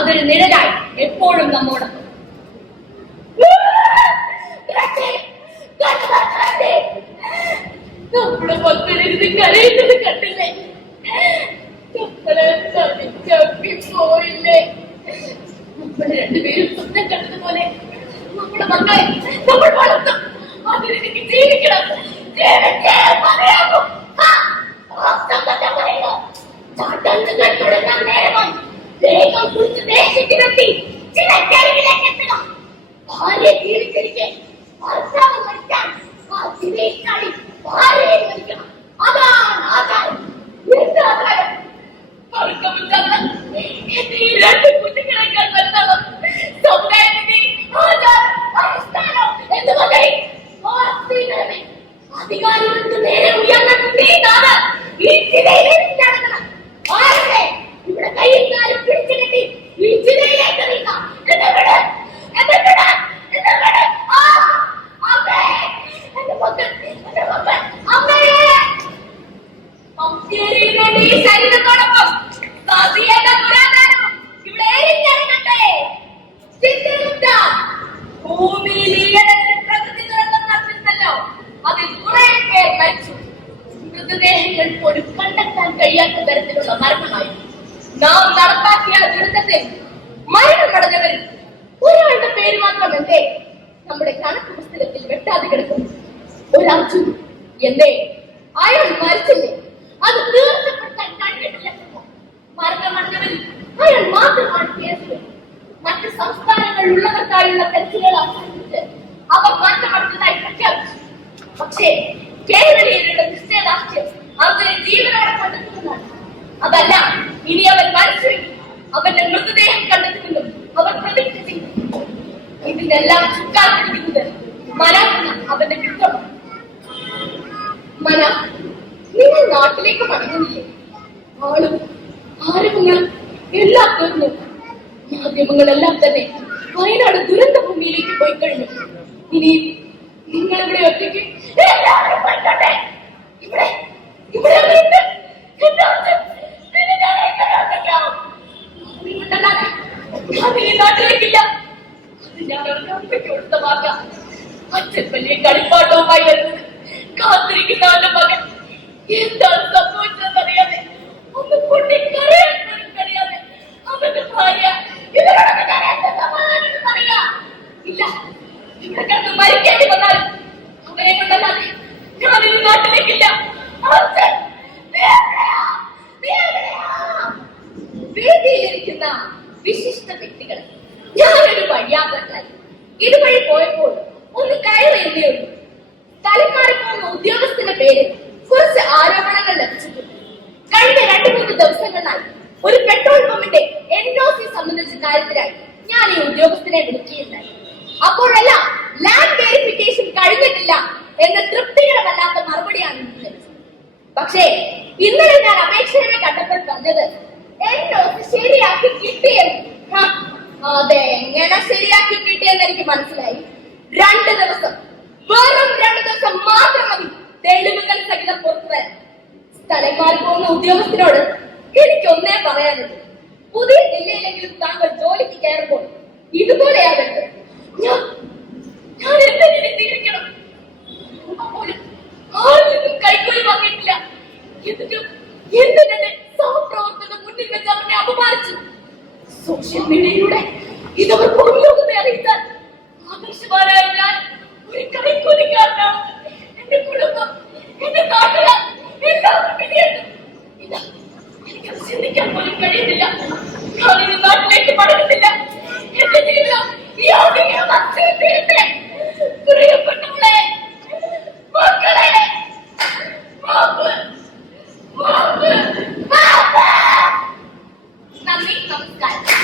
അതൊരു നിഴലായി എപ്പോഴും നമ്മോടൊപ്പം നമ്മുടെ മക്കളിരുന്ന് കരയുന്നത് കണ്ടില്ലേ? విజ్ఞప్తి చిన్న కేరిని లేకెత్తడం భారీ తీరు తిరిగి వర్షాలు వచ్చా ఆ తిరిగి മൃതദേഹങ്ങൾ പോലും കണ്ടെത്താൻ കഴിയാത്ത തരത്തിലുള്ള മരണമായി നാം നടപ്പാക്കിയ ദുരന്തത്തിൽ മരണമടഞ്ഞവരിൽ ഒരാളുടെ പേര് മാത്രം എന്തേ നമ്മുടെ കണക്ക് പുസ്തകത്തിൽ വെട്ടാതെ കിടക്കുന്നു. ഒരു അർജുൻ എന്തേ? അയാൾ മരിച്ചില്ലേ? അത് തീർച്ചപ്പെടുത്താൻ കഴിഞ്ഞിട്ടില്ലെന്നോ മരണമടഞ്ഞവരിൽ അയാൾ മാത്രമാണ് കേസ്. മറ്റ് സംസ്ഥാനങ്ങളിലുള്ളവർക്കായുള്ള തെറ്റുകൾ അവസാനിച്ച് അവർ മരണമടഞ്ഞതായി പ്രഖ്യാപിച്ചു. പക്ഷേ കേരളീയരുടെ നിശ്ചയദാർഢ്യം അവരെ ജീവനോടെ കണ്ടെത്തുന്നതാണ് അതല്ല ഇനി അവൻ മനസ്സിൽ അവന്റെ മൃതദേഹം കണ്ടെത്തുമെന്നും അവൻ പ്രതിജ്ഞ ഇതിനെല്ലാം ചുക്കാൻ പിടിക്കുന്നത് മനാക്കുന്ന അവന്റെ കുറ്റമാണ് മന നിങ്ങൾ നാട്ടിലേക്ക് മടങ്ങുന്നില്ലേ? ആളും ആരവങ്ങളും എല്ലാം തീർന്നു. മാധ്യമങ്ങളെല്ലാം തന്നെ വയനാട് ദുരന്ത ഭൂമിയിലേക്ക് പോയി കഴിഞ്ഞു ഇനി നിങ്ങൾ ഇവിടെ ഒറ്റയ്ക്ക് എല്ലാവരും പോയിക്കോട്ടെ ഇവിടെ ഇവിടെ ഉണ്ട്. എന്റെ അച്ഛൻ. പിന്നെ ഞാൻ എങ്ങനെ ഒറ്റയ്ക്കാവും? അതുകൊണ്ടല്ലാതെ ഞാൻ ഈ നാട്ടിലേക്കില്ല. അത് ഞാൻ അമ്മയ്ക്ക് കൊടുത്ത വാക്കാ അച്ഛൻ വലിയ കളിപ്പാട്ടവുമായി വരുന്നത് കാത്തിരിക്കുന്ന അവന്റെ മകൻ എന്താണ് സംഭവിച്ചതെന്നറിയാതെ ഒന്ന് പൊട്ടി കരയാൻ പോലും കഴിയാതെ അവന്റെ ഭാര്യ ഇവരോടൊക്കെ ഞാൻ എന്ത് സമാധാനം പറയാ? ഇല്ല. ഇവിടെ കിടന്ന് മരിക്കേണ്ടി വന്നാലും അവരെ കൊണ്ടല്ലാതെ ഞാൻ ഈ നാട്ടിലേക്കില്ല. അച്ഛൻ, നീ എവിടെയാ? നീ എവിടെയാ? വേദിയിലിരിക്കുന്ന വിശിഷ്ട വ്യക്തികൾ ഞാനൊരു വഴിയാത്രക്കാരി. ഇതുവഴി പോയപ്പോൾ ഒന്ന് കയറിയതേ ഉള്ളൂ. തലമാറി പോകുന്ന ഉദ്യോഗസ്ഥന്റെ പേരിൽ കുറച്ച് ആരോപണങ്ങൾ ലഭിച്ചിട്ടുണ്ട്. കഴിഞ്ഞ രണ്ടു മൂന്ന് ദിവസങ്ങളായി ഒരു പെട്രോൾ പമ്പിന്റെ എൻ ഒ സി സംബന്ധിച്ച കാര്യത്തിലായി ഞാൻ ഈ ഉദ്യോഗസ്ഥനെ വിളിക്കുകയുണ്ടായി. അപ്പോഴെല്ലാം ലാൻഡ് വെരിഫിക്കേഷൻ കഴിഞ്ഞിട്ടില്ല എന്ന തൃപ്തികരമല്ലാത്ത മറുപടിയാണ് പക്ഷേ ഇന്നലെ ഞാൻ അപേക്ഷകനെ കണ്ടപ്പോൾ പറഞ്ഞത് എൻഡോസി ശരിയാക്കി കിട്ടിയെന്ന്. അതെങ്ങനെ ശരിയാക്കി കിട്ടിയെന്ന് എനിക്ക് മനസ്സിലായി. രണ്ട് ദിവസം വെറും രണ്ട് ദിവസം മാത്രം മതി തെളിവുകൾ സഹിതം പുറത്തു വരാൻ. സ്ഥലം പോകുന്ന ഉദ്യോഗസ്ഥനോട് എനിക്ക് ഒന്നേ പറയാനുള്ളൂ. പുതിയ ജില്ലയിലെങ്കിലും താങ്കൾ ജോലിക്ക് കയറുമ്പോൾ ഇതുപോലെയാകട്ടെ എന്തിനെ സഹപ്രവർത്തകർ മുന്നിൽ വെച്ച് അവനെ അപമാനിച്ചു. സോഷ്യൽ മീഡിയയിലൂടെ ഇതവർ പൊതുലോകത്തെ അറിയിച്ചാൽ ആദർശമാരായ ഞാൻ ഒരു കൈക്കൂലിക്കാരനാണ് എന്റെ കുടുംബം എന്റെ നാട്ടുകാർ എല്ലാവരും പിരിയുന്നു ഇതാ എനിക്കത് ചിന്തിക്കാൻ പോലും കഴിയുന്നില്ല. നാട്ടിലേക്ക് മടങ്ങുന്നില്ല. എന്റെ ജീവിതം ഈ